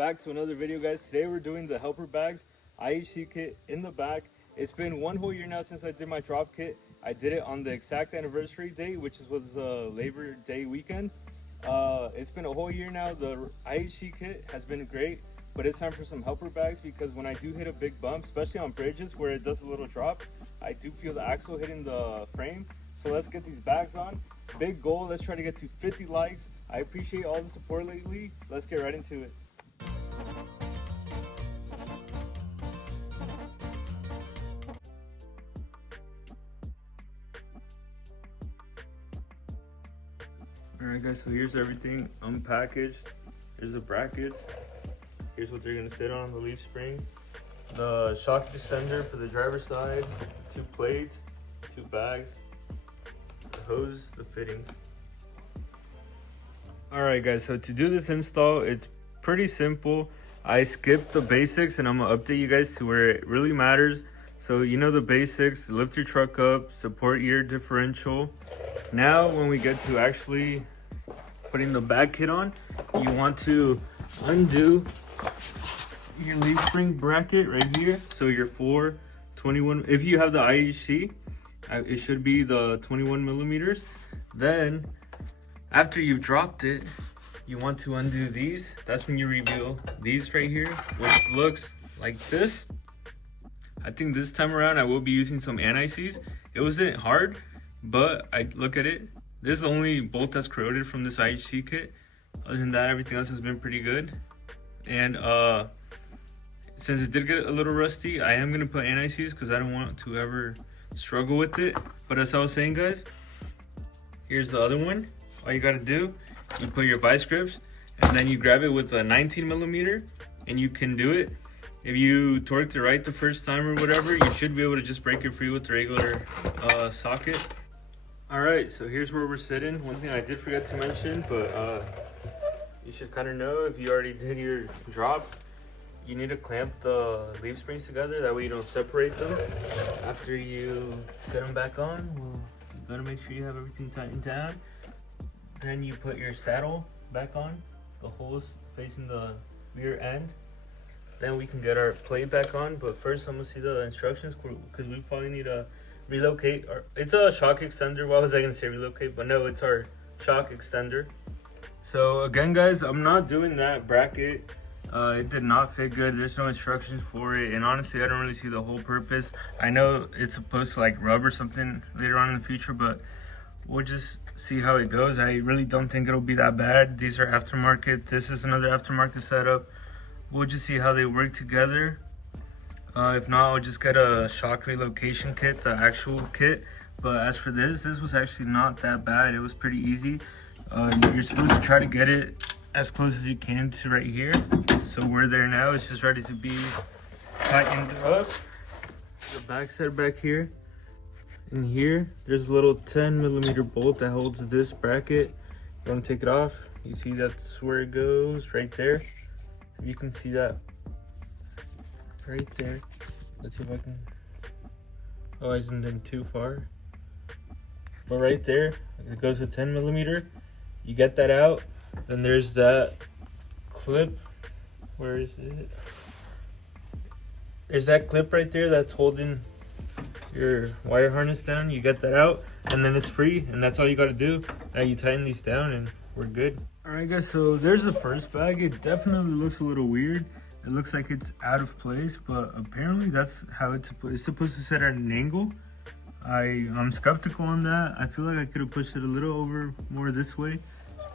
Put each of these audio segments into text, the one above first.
back to another video, guys. Today we're doing the helper bags IHC kit in the back. It's been one whole year now since I did my drop kit. I did it on the exact anniversary date, which was Labor Day weekend. It's been a whole year now. The IHC kit has been great, but it's time for some helper bags because when I do hit a big bump, especially on bridges where it does a little drop, I do feel the axle hitting the frame. So let's get these bags on. Big goal, let's try to get to 50 likes. I appreciate all the support lately. Let's get right into it. Alright guys, so here's everything unpackaged. Here's the brackets. Here's what they're gonna sit on, the leaf spring. The shock extender for the driver's side, 2 plates, 2 bags, the hose, the fitting. Alright guys, so to do this install, it's pretty simple. I skipped the basics and I'm gonna update you guys to where it really matters. So you know the basics: lift your truck up, support your differential. Now when we get to actually putting the bag kit on, you want to undo your leaf spring bracket right here. So your 421, if you have the IHC, it should be the 21 millimeters. Then after you've dropped it, you want to undo these. That's when you reveal these right here, which looks like this. I think this time around I will be using some anti-seize. It wasn't hard, but I look at it. This is the only bolt that's corroded from this IHC kit. Other than that, everything else has been pretty good. And since it did get a little rusty, I am gonna put anti-seize because I don't want to ever struggle with it. But as I was saying, guys, here's the other one. All you gotta do, you put your vice grips and then you grab it with a 19 millimeter and you can do it. If you torqued it right the first time or whatever, you should be able to just break it free with the regular socket. All right, so here's where we're sitting. One thing I did forget to mention, but you should kind of know if you already did your drop, you need to clamp the leaf springs together. That way you don't separate them. After you get them back on, you gotta make sure you have everything tightened down. Then you put your saddle back on, the holes facing the rear end. Then we can get our plate back on, but first I'm gonna see the instructions because we probably need to relocate. It's a shock extender. Why was I gonna say relocate? But no, it's our shock extender. So again, guys, I'm not doing that bracket. It did not fit good. There's no instructions for it, and honestly, I don't really see the whole purpose. I know it's supposed to like rub or something later on in the future, but we'll just see how it goes. I really don't think it'll be that bad. These are aftermarket. This is another aftermarket setup. We'll just see how they work together. If not, I'll just get a shock relocation kit, the actual kit. But as for this was actually not that bad. It was pretty easy. You're supposed to try to get it as close as you can to right here. So we're there now. It's just ready to be tightened up. The back set back here. In here, there's a little 10 millimeter bolt that holds this bracket. You want to take it off. You see that's where it goes, right there. You can see that right there. Let's see if I can. Oh, I zoomed in too far. But right there, it goes to 10 millimeter. You get that out. Then there's that clip. Where is it? There's that clip right there that's holding your wire harness down. You get that out, and then it's free, and that's all you got to do. Now you tighten these down, and we're good. All right, guys. So there's the first bag. It definitely looks a little weird. It looks like it's out of place, but apparently that's how it's supposed to sit at an angle. I'm skeptical on that. I feel like I could have pushed it a little over more this way,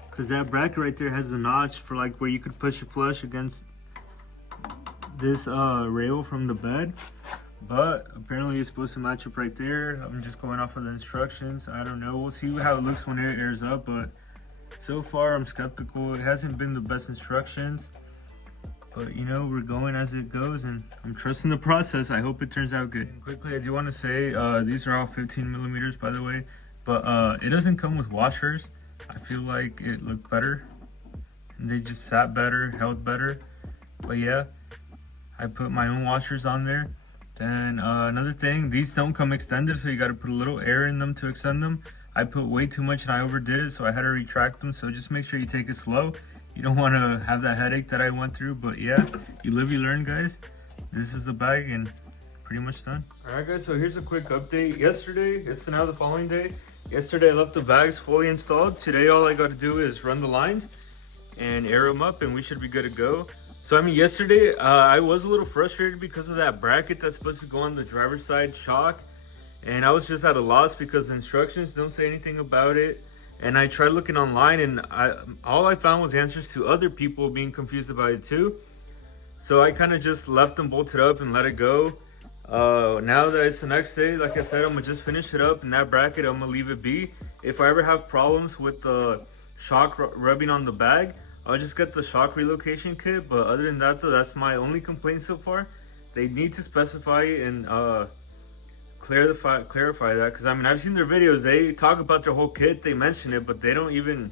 because that bracket right there has a notch for like where you could push it flush against this rail from the bed. But apparently it's supposed to match up right there. I'm just going off of the instructions. I don't know. We'll see how it looks when it airs up, but so far I'm skeptical. It hasn't been the best instructions, but you know, we're going as it goes, and I'm trusting the process. I hope it turns out good. And quickly, I do want to say these are all 15 millimeters, by the way, but it doesn't come with washers. I feel like it looked better, and they just sat better, held better. But yeah, I put my own washers on there. Then another thing, these don't come extended, so you got to put a little air in them to extend them. I put way too much and I overdid it, so I had to retract them. So just make sure you take it slow. You don't want to have that headache that I went through, but yeah, you live, you learn, guys. This is the bag and pretty much done. All right, guys, so here's a quick update. Yesterday, it's now the following day. Yesterday, I left the bags fully installed. Today, all I got to do is run the lines and air them up and we should be good to go. So I mean, yesterday I was a little frustrated because of that bracket that's supposed to go on the driver's side shock, and I was just at a loss because the instructions don't say anything about it. And I tried looking online and all I found was answers to other people being confused about it too. So I kind of just left them bolted up and let it go. Now that it's the next day, like I said, I'm gonna just finish it up, and that bracket I'm gonna leave it be. If I ever have problems with the shock rubbing on the bag, I'll just get the shock relocation kit. But other than that though, that's my only complaint so far. They need to specify and clarify that, because I mean, I've seen their videos, they talk about their whole kit, they mention it, but they don't even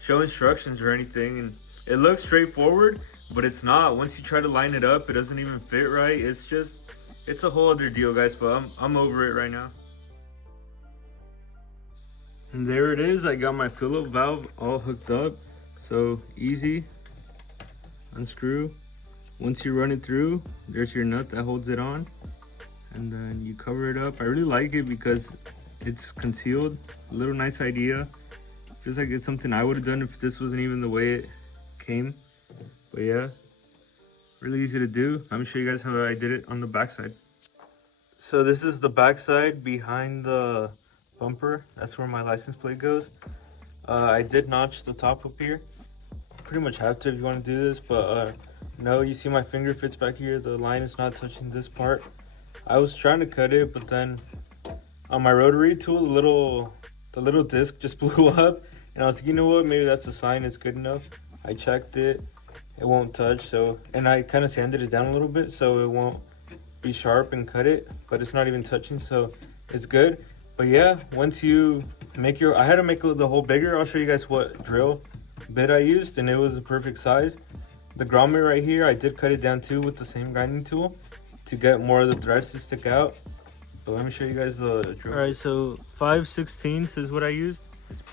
show instructions or anything. And it looks straightforward, but it's not. Once you try to line it up, it doesn't even fit right. It's a whole other deal, guys, but I'm over it right now. And there it is. I got my Phillip valve all hooked up. So easy, unscrew. Once you run it through, there's your nut that holds it on, and then you cover it up. I really like it because it's concealed. A little nice idea. Feels like it's something I would have done if this wasn't even the way it came. But yeah, really easy to do. I'm gonna show you guys how I did it on the backside. So this is the backside behind the bumper. That's where my license plate goes. I did notch the top up here. Pretty much have to if you want to do this, but no, you see my finger fits back here. The line is not touching this part. I was trying to cut it, but then on my rotary tool, the little disc just blew up, and I was like, you know what, maybe that's a sign it's good enough. I checked it, it won't touch. So, and I kind of sanded it down a little bit so it won't be sharp and cut it, but it's not even touching, so it's good. But yeah, once you make I had to make the hole bigger. I'll show you guys what drill bit I used, and it was the perfect size. The grommet right here, I did cut it down too with the same grinding tool to get more of the threads to stick out. But let me show you guys the drill. All right, so 5/16 is what I used.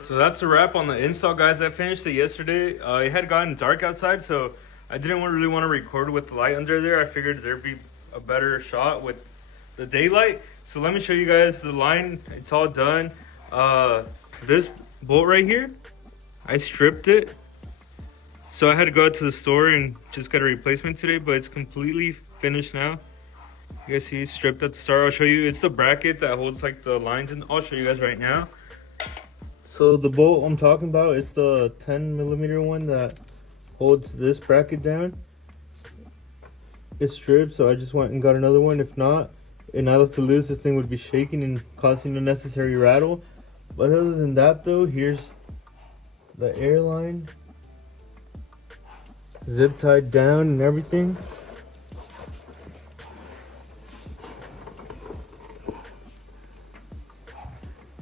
So that's a wrap on the install, guys. I finished it yesterday. It had gotten dark outside, so I didn't really want to record with the light under there. I figured there'd be a better shot with the daylight. So let me show you guys the line. It's all done. This bolt right here, I stripped it. So I had to go out to the store and just get a replacement today, but it's completely finished now. You guys see it's stripped at the start. I'll show you. It's the bracket that holds like the lines, and I'll show you guys right now. So the bolt I'm talking about is the 10mm one that holds this bracket down. It's stripped, so I just went and got another one. If not, and I left to loose, this thing would be shaking and causing unnecessary rattle. But other than that though, here's the airline, zip tied down and everything.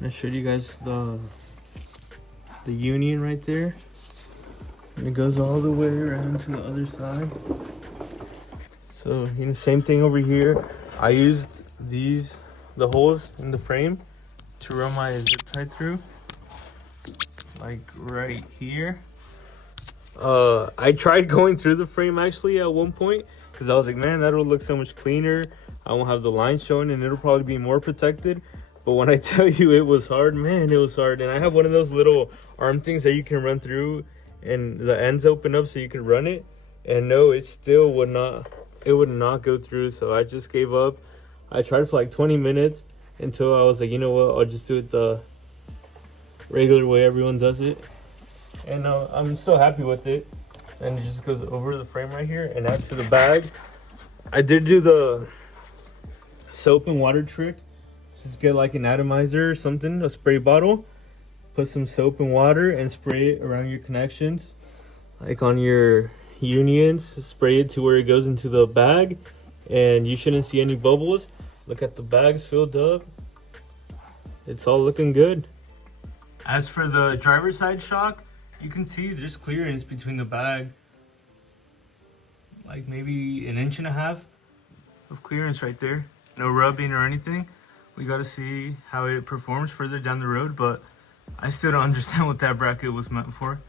I showed you guys the union right there, and it goes all the way around to the other side. So you know, same thing over here. I used the holes in the frame to run my zip tie through, like right here. I tried going through the frame actually at one point because I was like, man, that'll look so much cleaner. I won't have the line showing and it'll probably be more protected. But when I tell you it was hard, man, it was hard. And I have one of those little arm things that you can run through and the ends open up so you can run it. And no, it still would not go through. So I just gave up. I tried for like 20 minutes until I was like, you know what, I'll just do it the regular way everyone does it. And I'm still happy with it. And it just goes over the frame right here and out to the bag. I did do the soap and water trick. Just get like an atomizer or something, a spray bottle, put some soap and water and spray it around your connections, like on your unions. Spray it to where it goes into the bag, and you shouldn't see any bubbles. Look at the bags filled up. It's all looking good. As for the driver's side shock, you can see there's clearance between the bag, like maybe 1.5 inches of clearance right there. No rubbing or anything. We got to see how it performs further down the road, but I still don't understand what that bracket was meant for.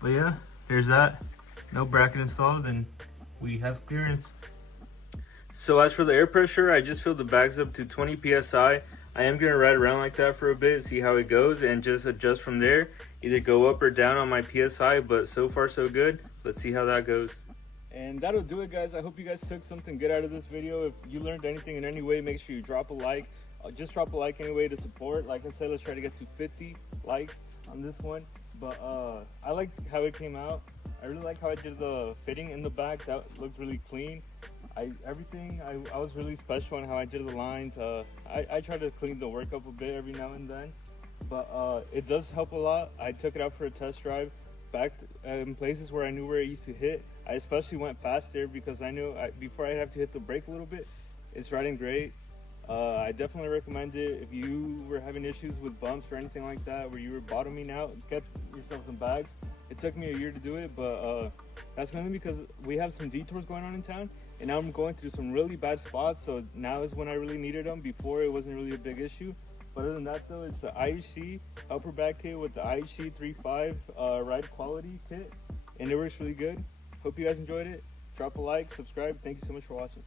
But yeah, Here's that. No bracket installed, and we have clearance. So as for the air pressure, I just filled the bags up to 20 psi. I am going to ride around like that for a bit, see how it goes, and just adjust from there. Either go up or down on my psi, but so far so good. Let's see how that goes. And that'll do it, guys. I hope you guys took something good out of this video. If you learned anything in any way, make sure you drop a like. Just drop a like anyway to support. Like I said, let's try to get to 50 likes on this one. But I like how it came out. I really like how I did the fitting in the back. That looked really clean. I was really special on how I did the lines. I try to clean the work up a bit every now and then, but it does help a lot. I took it out for a test drive back in places where I knew where it used to hit. I especially went faster because I knew before I'd have to hit the brake a little bit. It's riding great. I definitely recommend it. If you were having issues with bumps or anything like that, where you were bottoming out, get yourself some bags. It took me a year to do it, but that's mainly because we have some detours going on in town, and now I'm going through some really bad spots, so now is when I really needed them. Before, it wasn't really a big issue. But other than that, though, it's the IHC upper back kit with the IHC 3.5 ride quality kit, and it works really good. Hope you guys enjoyed it. Drop a like, subscribe. Thank you so much for watching.